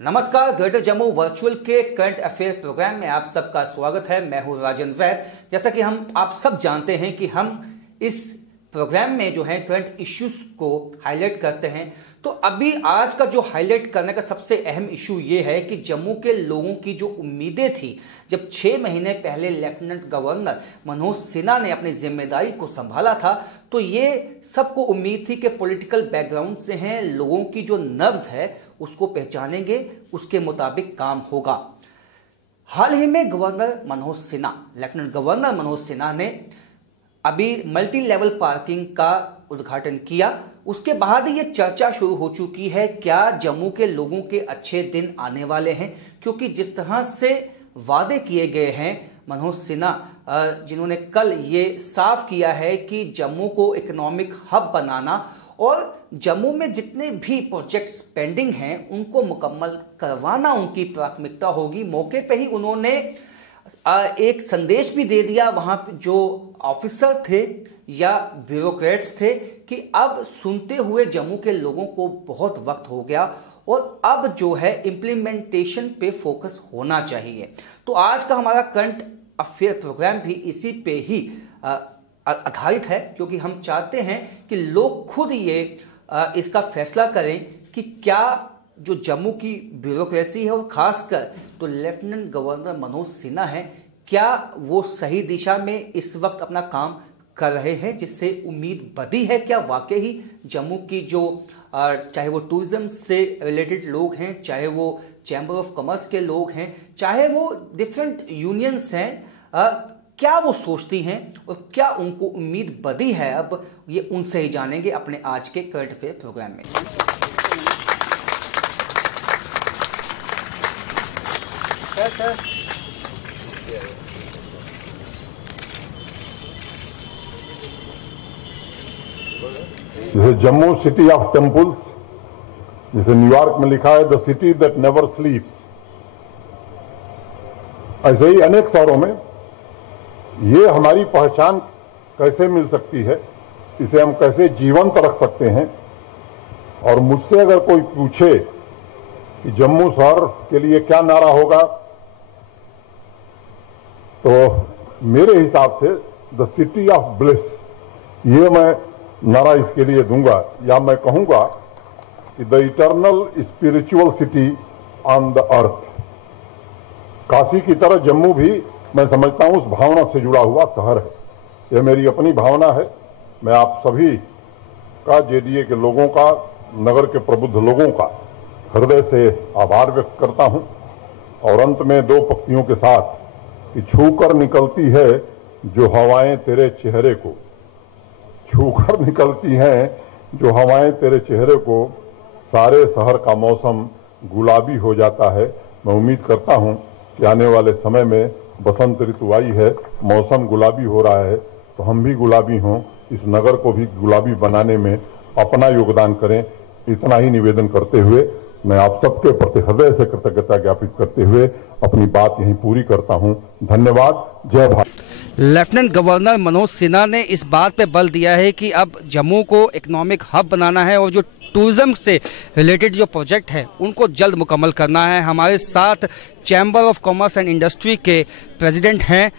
नमस्कार, greater Jammu virtual के current affair programme में आप सबका स्वागत है। मैं हूं राजन वैद। जैसा कि आप सब जानते हैं कि हम इस प्रोग्राम में जो है करंट इश्यूज को हाईलाइट करते हैं। तो अभी आज का जो हाईलाइट करने का सबसे अहम इशू ये है कि जम्मू के लोगों की जो उम्मीदें थी, जब 6 महीने पहले लेफ्टिनेंट गवर्नर मनोज सिन्हा ने अपनी जिम्मेदारी को संभाला था, तो ये सबको उम्मीद थी कि पॉलिटिकल बैकग्राउंड से हैं, लोगों की जो नर्व्स है उसको पहचानेंगे, उसके मुताबिक काम होगा। हाल ही में लेफ्टिनेंट गवर्नर मनोज सिन्हा ने अभी मल्टी लेवल पार्किंग का उद्घाटन किया। उसके बाद ये चर्चा शुरू हो चुकी है, क्या जम्मू के लोगों के अच्छे दिन आने वाले हैं? क्योंकि जिस तरह से वादे किए गए हैं मनोज सिन्हा, जिन्होंने कल ये साफ किया है कि जम्मू को इकोनॉमिक हब बनाना और जम्मू में जितने भी प्रोजेक्ट्स पेंडिंग हैं उनको मुकम्मल करवाना उनकी प्राथमिकता होगी। मौके पे ही उन्होंने एक संदेश भी दे दिया वहां जो ऑफिसर थे या ब्यूरोक्रेट्स थे कि अब सुनते हुए जम्मू के लोगों को बहुत वक्त हो गया और अब जो है इम्प्लीमेंटेशन पे फोकस होना चाहिए। तो आज का हमारा करंट अफेयर प्रोग्राम भी इसी पे ही आधारित है, क्योंकि हम चाहते हैं कि लोग खुद ये इसका फैसला करें कि क्या जो जम्मू की ब्यूरोक्रेसी है और खासकर तो लेफ्टिनेंट गवर्नर मनोज सिन्हा है, क्या वो सही दिशा में इस वक्त अपना काम कर रहे हैं, जिससे उम्मीद बढ़ी है? क्या वाकई ही जम्मू की जो चाहे वो टूरिज्म से रिलेटेड लोग हैं, चाहे वो चैम्बर ऑफ कॉमर्स के लोग हैं, चाहे वो डिफरेंट यूनियंस हैं, क्या वो सोचती हैं और क्या उनको उम्मीद बढ़ी है? अब ये उनसे ही जानेंगे अपने आज के करंट अफेयर प्रोग्राम में। जैसे जम्मू सिटी ऑफ टेम्पल्स, जैसे न्यूयॉर्क में लिखा है द सिटी दैट नेवर स्लीप्स, ऐसे ही अनेक शहरों में ये हमारी पहचान कैसे मिल सकती है, इसे हम कैसे जीवंत रख सकते हैं। और मुझसे अगर कोई पूछे कि जम्मू शहर के लिए क्या नारा होगा, तो मेरे हिसाब से द सिटी ऑफ ब्लिस, ये मैं नारा इसके लिए दूंगा, या मैं कहूंगा कि the eternal spiritual city on the earth. Kashi की तरह जम्मू भी मैं समझता हूं उस भावना से जुड़ा हुआ शहर है। यह मेरी अपनी भावना है। मैं आप सभी का, जेडीए के लोगों का, नगर के प्रबुद्ध लोगों का हृदय से आभार व्यक्त करता हूं। और अंत में 2 पंक्तियों के साथ कि छूकर निकलती है जो हवाएं तेरे चेहरे को, छूकर निकलती हैं जो हवाएं तेरे चेहरे को, सारे शहर का मौसम गुलाबी हो जाता है। मैं उम्मीद करता हूं कि आने वाले समय में बसंत ऋतु आई है, मौसम गुलाबी हो रहा है, तो हम भी गुलाबी हों, इस नगर को भी गुलाबी बनाने में अपना योगदान करें। इतना ही निवेदन करते हुए मैं आप सबके प्रति हृदय से कृतज्ञता ज्ञापित करते हुए अपनी बात यहीं पूरी करता हूं। धन्यवाद। जय भारत। लेफ्टिनेंट गवर्नर मनोज सिन्हा ने इस बात पे बल दिया है कि अब जम्मू को इकोनॉमिक हब बनाना है और जो टूरिज्म से रिलेटेड जो प्रोजेक्ट है उनको जल्द मुकम्मल करना है। हमारे साथ chamber of commerce and industry के प्रेसिडेंट हैं।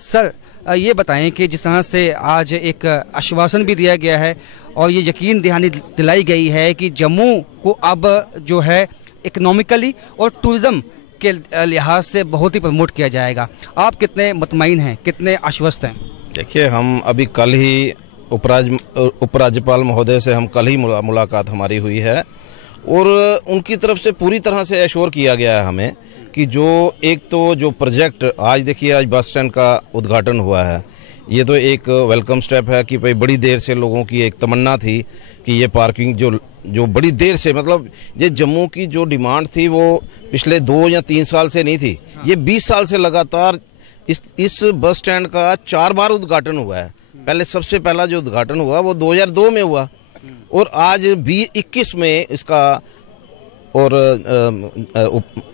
सर, ये बताएं कि जिस तरह से आज एक आश्वासन भी दिया गया है और ये यकीन दहानी दिलाई गई है कि जम्मू को अब जो है इकोनॉमिकली और टूरिज्म के लिहाज से बहुत ही प्रमोट किया जाएगा, आप कितने मुतमईन हैं, कितने आश्वस्त हैं? देखिए, हम अभी कल ही उपराज्यपाल महोदय से हम कल ही मुलाकात हमारी हुई है और उनकी तरफ से पूरी तरह से एश्योर किया गया है हमें कि जो एक तो जो प्रोजेक्ट आज देखिए, आज बस स्टैंड का उद्घाटन हुआ है, ये तो एक वेलकम स्टेप है कि भाई बड़ी देर से लोगों की एक तमन्ना थी कि ये पार्किंग जो बड़ी देर से, मतलब ये जम्मू की जो डिमांड थी वो पिछले 2 या 3 साल से नहीं थी, ये 20 साल से लगातार इस बस स्टैंड का 4 बार उद्घाटन हुआ है। पहले सबसे पहला जो उद्घाटन हुआ वो 2002 में हुआ और आज 2021 में इसका और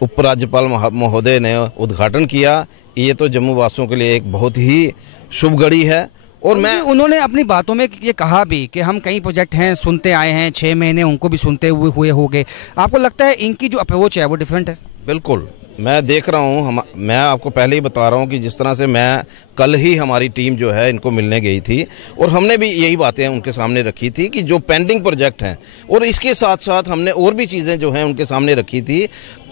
उपराज्यपाल महोदय ने उद्घाटन किया। ये तो जम्मू वासियों के लिए एक बहुत ही शुभ घड़ी है और मैं उन्होंने अपनी बातों में ये कहा भी कि हम कई प्रोजेक्ट हैं सुनते आए हैं, 6 महीने उनको भी सुनते हुए हो गए। आपको लगता है इनकी जो अप्रोच है वो डिफरेंट है? बिल्कुल, मैं देख रहा हूँ, मैं आपको पहले ही बता रहा हूँ कि जिस तरह से मैं कल ही हमारी टीम जो है इनको मिलने गई थी और हमने भी यही बातें उनके सामने रखी थी कि जो पेंडिंग प्रोजेक्ट हैं, और इसके साथ साथ हमने और भी चीज़ें जो हैं उनके सामने रखी थी।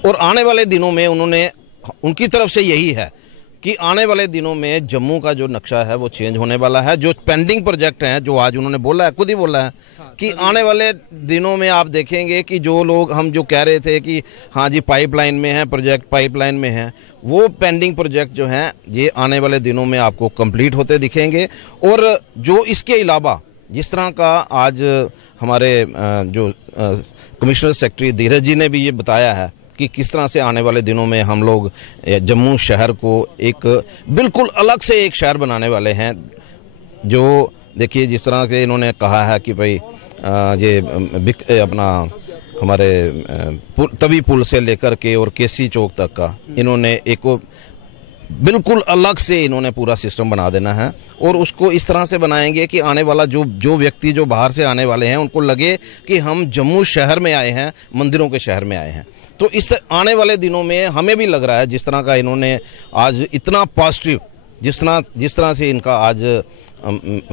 और आने वाले दिनों में उन्होंने, उनकी तरफ से यही है कि आने वाले दिनों में जम्मू का जो नक्शा है वो चेंज होने वाला है। जो पेंडिंग प्रोजेक्ट हैं, जो आज उन्होंने बोला है, खुद ही बोला है कि आने वाले दिनों में आप देखेंगे कि जो लोग हम जो कह रहे थे कि हाँ जी पाइपलाइन में है, प्रोजेक्ट पाइपलाइन में है, वो पेंडिंग प्रोजेक्ट जो हैं ये आने वाले दिनों में आपको कंप्लीट होते दिखेंगे। और जो इसके अलावा जिस तरह का आज हमारे जो कमिश्नर सेक्रेटरी धीरज जी ने भी ये बताया है कि किस तरह से आने वाले दिनों में हम लोग जम्मू शहर को एक बिल्कुल अलग से एक शहर बनाने वाले हैं। जो देखिए जिस तरह से इन्होंने कहा है कि भाई ये अपना हमारे तवी पुल से लेकर के और केसी चौक तक का इन्होंने एक बिल्कुल अलग से इन्होंने पूरा सिस्टम बना देना है। और उसको इस तरह से बनाएंगे कि आने वाला जो व्यक्ति जो बाहर से आने वाले हैं उनको लगे कि हम जम्मू शहर में आए हैं, मंदिरों के शहर में आए हैं। तो इस आने वाले दिनों में हमें भी लग रहा है, जिस तरह का इन्होंने आज इतना पॉजिटिव जिस तरह से इनका आज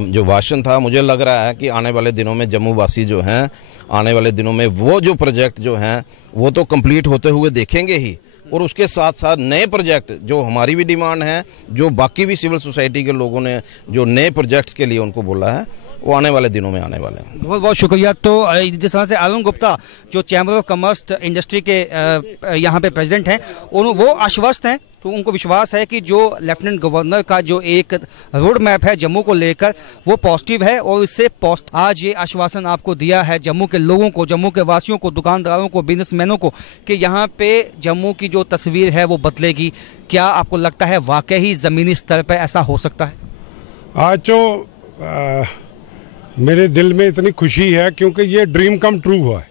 जो भाषण था, मुझे लग रहा है कि आने वाले दिनों में जम्मू वासी जो हैं, आने वाले दिनों में वो जो प्रोजेक्ट जो हैं वो तो कंप्लीट होते हुए देखेंगे ही, और उसके साथ साथ नए प्रोजेक्ट जो हमारी भी डिमांड है, जो बाकी भी सिविल सोसाइटी के लोगों ने जो नए प्रोजेक्ट्स के लिए उनको बोला है, वो आने वाले दिनों में आने वाले हैं। बहुत बहुत शुक्रिया। तो जिस तरह से आलम गुप्ता जो चैम्बर ऑफ कॉमर्स इंडस्ट्री के यहाँ पे प्रेसिडेंट हैं, वो आश्वस्त हैं, तो उनको विश्वास है कि जो लेफ्टिनेंट गवर्नर का जो एक रोड मैप है जम्मू को लेकर वो पॉजिटिव है। और इससे आज ये आश्वासन आपको दिया है जम्मू के लोगों को, जम्मू के वासियों को, दुकानदारों को, बिजनेसमैनों को, कि यहाँ पे जम्मू की जो तस्वीर है वो बदलेगी। क्या आपको लगता है वाकई ज़मीनी स्तर पर ऐसा हो सकता है? आज जो मेरे दिल में इतनी खुशी है क्योंकि ये ड्रीम कम ट्रू हुआ है।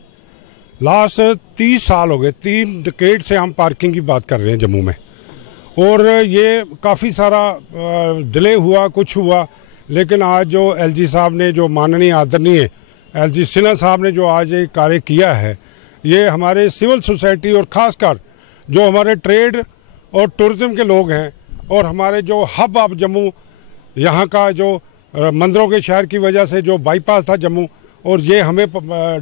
लास्ट 30 साल हो गए, 3 डिकेड से हम पार्किंग की बात कर रहे हैं जम्मू में, और ये काफ़ी सारा डिले हुआ, कुछ हुआ, लेकिन आज जो एलजी साहब ने, जो माननीय आदरणीय एलजी सिन्हा साहब ने जो आज एक कार्य किया है, ये हमारे सिविल सोसाइटी और ख़ासकर जो हमारे ट्रेड और टूरिज़्म के लोग हैं, और हमारे जो हब ऑफ जम्मू, यहाँ का जो मंदिरों के शहर की वजह से जो बाईपास था जम्मू, और ये हमें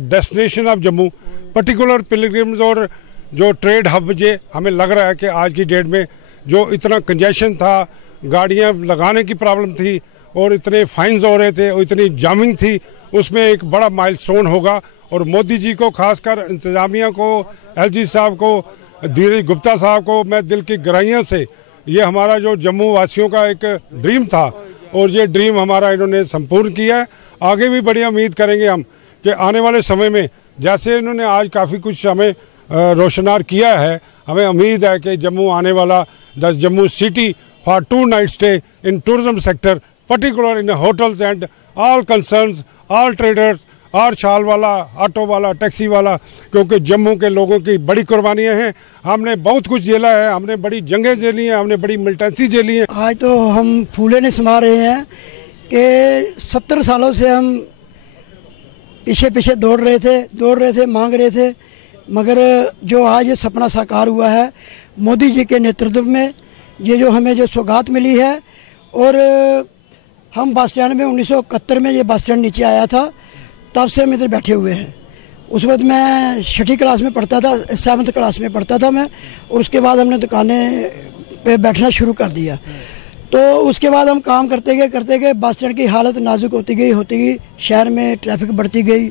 destination of Jammu, particular pilgrims और जो ट्रेड हब, ये हमें लग रहा है कि आज की डेट में जो इतना कंजेशन था, गाड़ियां लगाने की प्रॉब्लम थी, और इतने फाइन्स हो रहे थे, और इतनी जामिंग थी, उसमें एक बड़ा माइलस्टोन होगा। और मोदी जी को, खासकर इंतजामिया को, एलजी साहब को, धीरज गुप्ता साहब को मैं दिल की गहराइयों से, ये हमारा जो जम्मू वासियों का एक ड्रीम था, और ये ड्रीम हमारा इन्होंने संपूर्ण किया है। आगे भी बड़ी उम्मीद करेंगे हम कि आने वाले समय में, जैसे इन्होंने आज काफ़ी कुछ हमें रोशनार किया है, हमें उम्मीद है कि जम्मू आने वाला the Jammu city for 2 night stay in tourism sector, particular in hotels and all concerns, all traders, और शाल वाला, ऑटो वाला, टैक्सी वाला, क्योंकि जम्मू के लोगों की बड़ी कुर्बानियां हैं। हमने बहुत कुछ झेला है, हमने बड़ी जंगें झेली हैं, हमने बड़ी मिलिटेंसी झेली है। आज तो हम फूले नहीं समा रहे हैं कि 70 सालों से हम पीछे पीछे दौड़ रहे थे, मांग रहे थे, मगर जो आज ये सपना साकार हुआ है मोदी जी के नेतृत्व में, ये जो हमें जो सौगात मिली है। और हम बस स्टैंड में 1971 में ये बस स्टैंड नीचे आया था, तब से हम इधर बैठे हुए हैं। उस वक्त मैं 6ठी क्लास में पढ़ता था, 7th क्लास में पढ़ता था मैं, और उसके बाद हमने दुकानें पे बैठना शुरू कर दिया। तो उसके बाद हम काम करते गए, बस स्टैंड की हालत नाजुक होती गई, शहर में ट्रैफिक बढ़ती गई,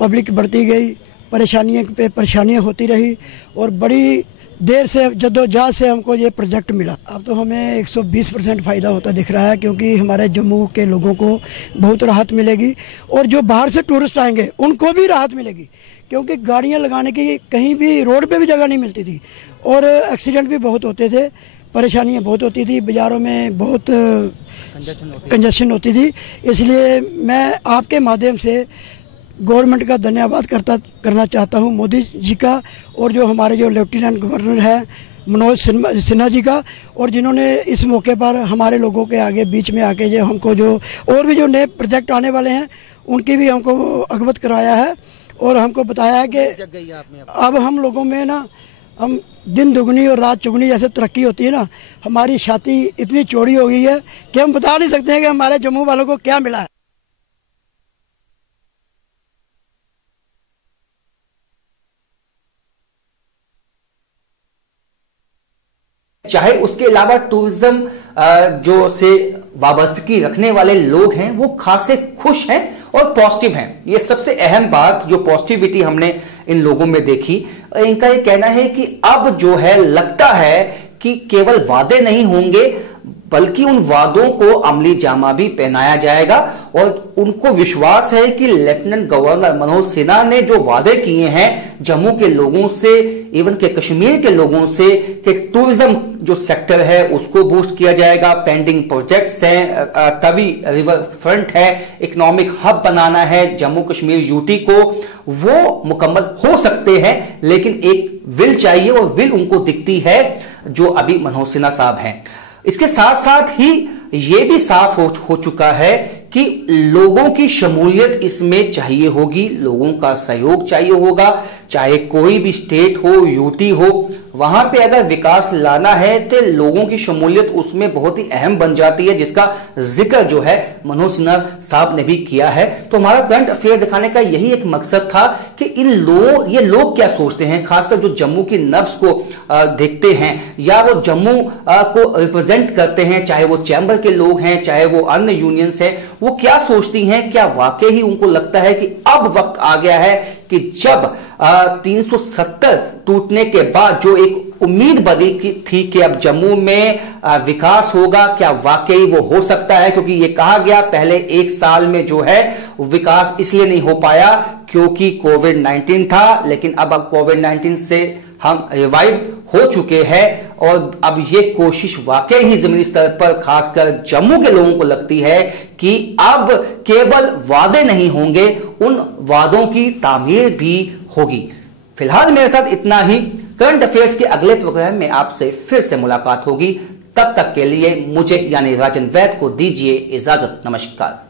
पब्लिक बढ़ती गई, परेशानियाँ पे परेशानियाँ होती रही, और बड़ी देर से जद्दोजहद से हमको ये प्रोजेक्ट मिला। अब तो हमें 120% फ़ायदा होता दिख रहा है, क्योंकि हमारे जम्मू के लोगों को बहुत राहत मिलेगी, और जो बाहर से टूरिस्ट आएंगे उनको भी राहत मिलेगी, क्योंकि गाड़ियां लगाने की कहीं भी रोड पे भी जगह नहीं मिलती थी, और एक्सीडेंट भी बहुत होते थे, परेशानियां बहुत होती थी, बाज़ारों में बहुत कंजेशन होती थी। इसलिए मैं आपके माध्यम से गवर्नमेंट का धन्यवाद करना चाहता हूं, मोदी जी का, और जो हमारे जो लेफ्टिनेंट गवर्नर है मनोज सिन्हा जी का, और जिन्होंने इस मौके पर हमारे लोगों के आगे बीच में आके जो हमको जो और भी जो नए प्रोजेक्ट आने वाले हैं उनकी भी हमको अवगत कराया है और हमको बताया है कि अब हम लोगों में ना हम दिन दुगनी और रात चुगनी जैसे तरक्की होती है ना, हमारी छाती इतनी चौड़ी हो गई है कि हम बता नहीं सकते हैं कि हमारे जम्मू वालों को क्या मिला है। चाहे उसके अलावा टूरिज्म जो से वाबस्तगी रखने वाले लोग हैं वो खासे खुश हैं और पॉजिटिव हैं। ये सबसे अहम बात जो पॉजिटिविटी हमने इन लोगों में देखी। इनका ये कहना है कि अब जो है लगता है कि केवल वादे नहीं होंगे बल्कि उन वादों को अमली जामा भी पहनाया जाएगा, और उनको विश्वास है कि लेफ्टिनेंट गवर्नर मनोज सिन्हा ने जो वादे किए हैं जम्मू के लोगों से, इवन के कश्मीर के लोगों से, कि टूरिज्म जो सेक्टर है उसको बूस्ट किया जाएगा, पेंडिंग प्रोजेक्ट्स हैं, तवी रिवर फ्रंट है, इकोनॉमिक हब बनाना है जम्मू कश्मीर यूटी को, वो मुकम्मल हो सकते हैं। लेकिन एक विल चाहिए और विल उनको दिखती है जो अभी मनोज सिन्हा साहब हैं। इसके साथ साथ ही यह भी साफ हो चुका है कि लोगों की शमूलियत इसमें चाहिए होगी, लोगों का सहयोग चाहिए होगा। चाहे कोई भी स्टेट हो, यूटी हो, वहां पे अगर विकास लाना है तो लोगों की शमूलियत उसमें बहुत ही अहम बन जाती है, जिसका जिक्र जो है मनोज सिन्हा साहब ने भी किया है। तो हमारा करंट अफेयर दिखाने का यही एक मकसद था कि ये लोग क्या सोचते हैं, खासकर जो जम्मू की नब्ज को देखते हैं या वो जम्मू को रिप्रेजेंट करते हैं, चाहे वो चैम्बर के लोग हैं, चाहे वो अन्य यूनियंस हैं, वो क्या सोचती हैं। क्या वाकई ही उनको लगता है कि अब वक्त आ गया है कि जब 370 टूटने के बाद जो एक उम्मीद बनी थी कि अब जम्मू में विकास होगा, क्या वाकई वो हो सकता है? क्योंकि ये कहा गया पहले एक साल में जो है विकास इसलिए नहीं हो पाया क्योंकि कोविड-19 था, लेकिन अब कोविड-19 से हम रिवाइव हो चुके हैं और अब ये कोशिश वाकई ही जमीनी स्तर पर खासकर जम्मू के लोगों को लगती है कि अब केवल वादे नहीं होंगे, उन वादों की तामीर भी होगी। फिलहाल मेरे साथ इतना ही। करंट अफेयर्स के अगले प्रोग्राम में आपसे फिर से मुलाकात होगी। तब तक के लिए मुझे यानी राजन वैद को दीजिए इजाजत। नमस्कार।